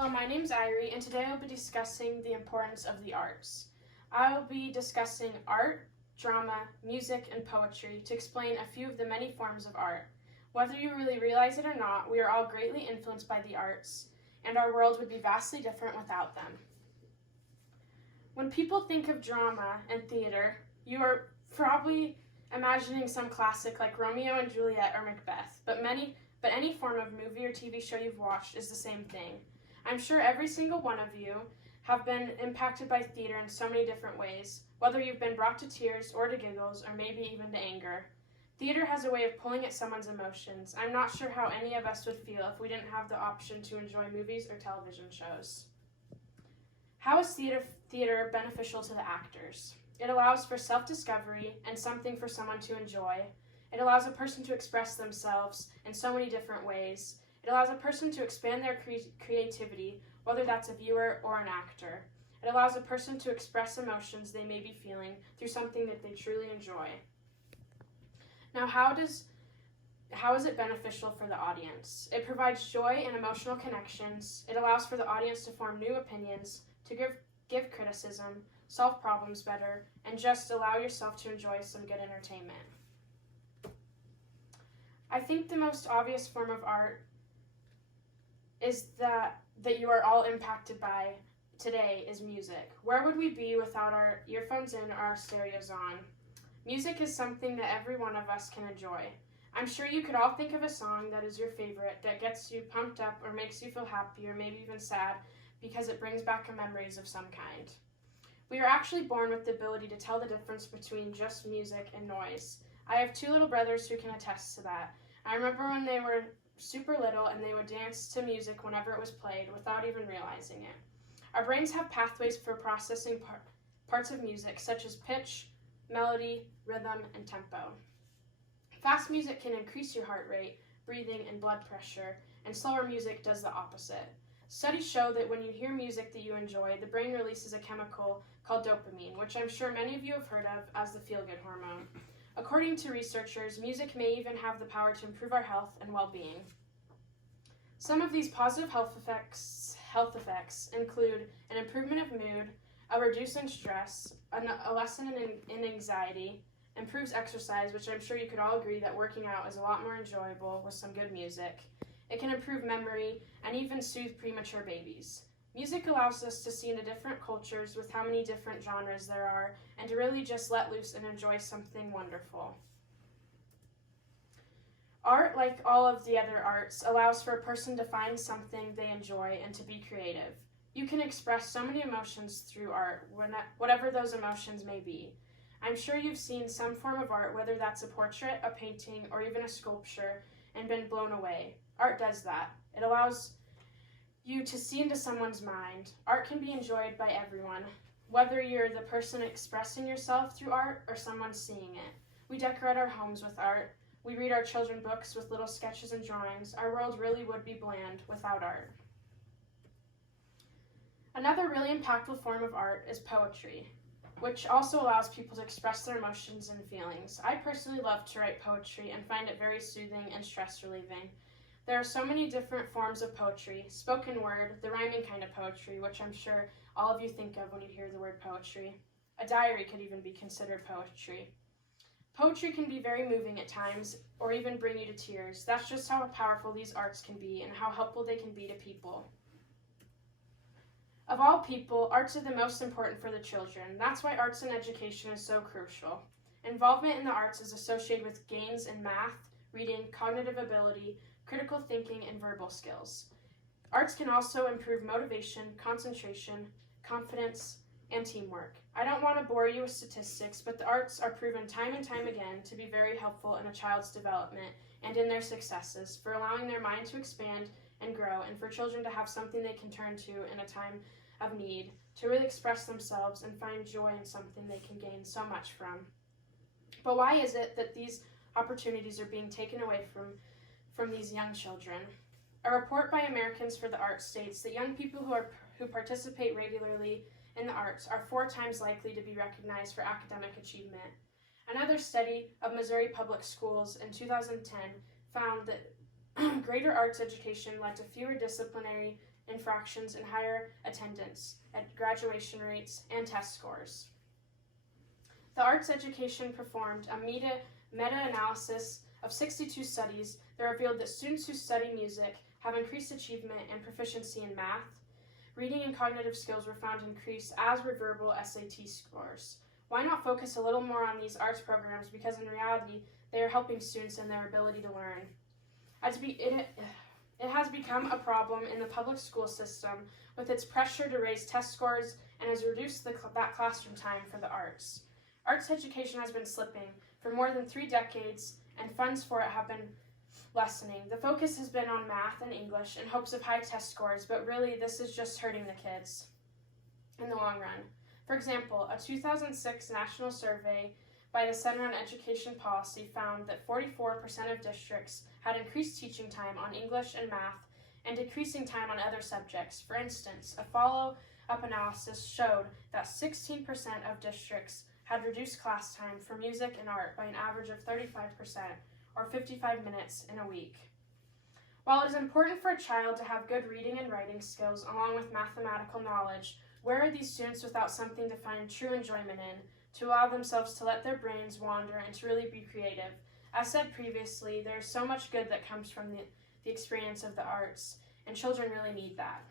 Hello, my name's Irie, and today I'll be discussing the importance of the arts. I will be discussing art, drama, music, and poetry to explain a few of the many forms of art. Whether you really realize it or not, we are all greatly influenced by the arts, and our world would be vastly different without them. When people think of drama and theater, you are probably imagining some classic like Romeo and Juliet or Macbeth, but any form of movie or TV show you've watched is the same thing. I'm sure every single one of you have been impacted by theater in so many different ways, whether you've been brought to tears or to giggles or maybe even to anger. Theater has a way of pulling at someone's emotions. I'm not sure how any of us would feel if we didn't have the option to enjoy movies or television shows. How is theater beneficial to the actors? It allows for self-discovery and something for someone to enjoy. It allows a person to express themselves in so many different ways. It allows a person to expand their creativity, whether that's a viewer or an actor. It allows a person to express emotions they may be feeling through something that they truly enjoy. Now, how is it beneficial for the audience? It provides joy and emotional connections. It allows for the audience to form new opinions, to give criticism, solve problems better, and just allow yourself to enjoy some good entertainment. I think the most obvious form of art is that you are all impacted by today is music. Where would we be without our earphones in or our stereos on? Music is something that every one of us can enjoy. I'm sure you could all think of a song that is your favorite, that gets you pumped up or makes you feel happy or maybe even sad because it brings back memories of some kind. We are actually born with the ability to tell the difference between just music and noise. I have two little brothers who can attest to that. I remember when they were super little and they would dance to music whenever it was played without even realizing it. Our brains have pathways for processing parts of music such as pitch, melody, rhythm, and tempo. Fast music can increase your heart rate, breathing, and blood pressure, and slower music does the opposite. Studies show that when you hear music that you enjoy, the brain releases a chemical called dopamine, which I'm sure many of you have heard of as the feel-good hormone. According to researchers, music may even have the power to improve our health and well-being. Some of these positive health effects include an improvement of mood, a reduce in stress, a lessen in anxiety, improves exercise, which I'm sure you could all agree that working out is a lot more enjoyable with some good music. It can improve memory and even soothe premature babies. Music allows us to see into different cultures with how many different genres there are and to really just let loose and enjoy something wonderful. Art, like all of the other arts, allows for a person to find something they enjoy and to be creative. You can express so many emotions through art, whatever those emotions may be. I'm sure you've seen some form of art, whether that's a portrait, a painting, or even a sculpture, and been blown away. Art does that. It allows you to see into someone's mind. Art can be enjoyed by everyone, whether you're the person expressing yourself through art or someone seeing it. We decorate our homes with art. We read our children books with little sketches and drawings. Our world really would be bland without art. Another really impactful form of art is poetry, which also allows people to express their emotions and feelings. I personally love to write poetry and find it very soothing and stress relieving. There are so many different forms of poetry: spoken word, the rhyming kind of poetry, which I'm sure all of you think of when you hear the word poetry. A diary could even be considered poetry. Poetry can be very moving at times, or even bring you to tears. That's just how powerful these arts can be and how helpful they can be to people. Of all people, arts are the most important for the children. That's why arts and education is so crucial. Involvement in the arts is associated with gains in math, reading, cognitive ability, critical thinking, and verbal skills. Arts can also improve motivation, concentration, confidence, and teamwork. I don't want to bore you with statistics, but the arts are proven time and time again to be very helpful in a child's development and in their successes, for allowing their mind to expand and grow, and for children to have something they can turn to in a time of need, to really express themselves and find joy in something they can gain so much from. But why is it that these opportunities are being taken away from these young children? A report by Americans for the Arts states that young people who participate regularly in the arts are 4 times likely to be recognized for academic achievement. Another study of Missouri public schools in 2010 found that greater arts education led to fewer disciplinary infractions and higher attendance at graduation rates and test scores. The Arts Education performed a meta-analysis of 62 studies that revealed that students who study music have increased achievement and proficiency in math. Reading and cognitive skills were found to increase, as were verbal SAT scores. Why not focus a little more on these arts programs, because in reality, they are helping students in their ability to learn. It has become a problem in the public school system with its pressure to raise test scores and has reduced that classroom time for the arts. Arts education has been slipping for more than 3 decades, and funds for it have been lessening. The focus has been on math and English in hopes of high test scores, but really this is just hurting the kids in the long run. For example, a 2006 national survey by the Center on Education Policy found that 44% of districts had increased teaching time on English and math and decreasing time on other subjects. For instance, a follow-up analysis showed that 16% of districts had reduced class time for music and art by an average of 35%, or 55 minutes in a week. While it is important for a child to have good reading and writing skills along with mathematical knowledge, where are these students without something to find true enjoyment in, to allow themselves to let their brains wander and to really be creative? As said previously, there is so much good that comes from the experience of the arts, and children really need that.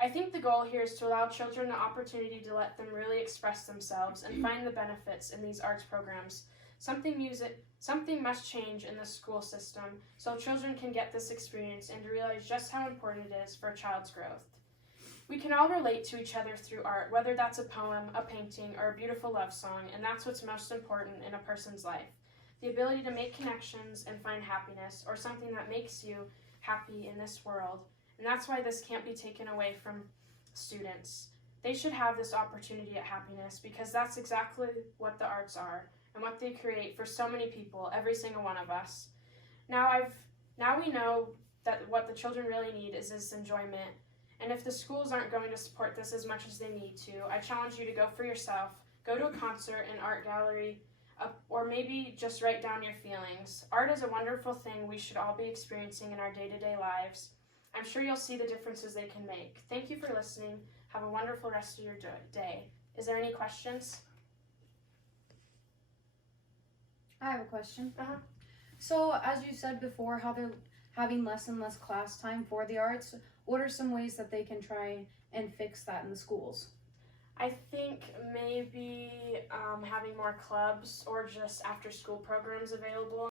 I think the goal here is to allow children the opportunity to let them really express themselves and find the benefits in these arts programs. Something must change in the school system so children can get this experience and to realize just how important it is for a child's growth. We can all relate to each other through art, whether that's a poem, a painting, or a beautiful love song, and that's what's most important in a person's life. The ability to make connections and find happiness, or something that makes you happy in this world. And that's why this can't be taken away from students. They should have this opportunity at happiness, because that's exactly what the arts are and what they create for so many people, every single one of us. Now we know that what the children really need is this enjoyment. And if the schools aren't going to support this as much as they need to, I challenge you to go for yourself, go to a concert, an art gallery, or maybe just write down your feelings. Art is a wonderful thing we should all be experiencing in our day-to-day lives. I'm sure you'll see the differences they can make. Thank you for listening. Have a wonderful rest of your day. Is there any questions? I have a question. Uh-huh. So, as you said before, how they're having less and less class time for the arts, what are some ways that they can try and fix that in the schools? I think maybe having more clubs or just after-school programs available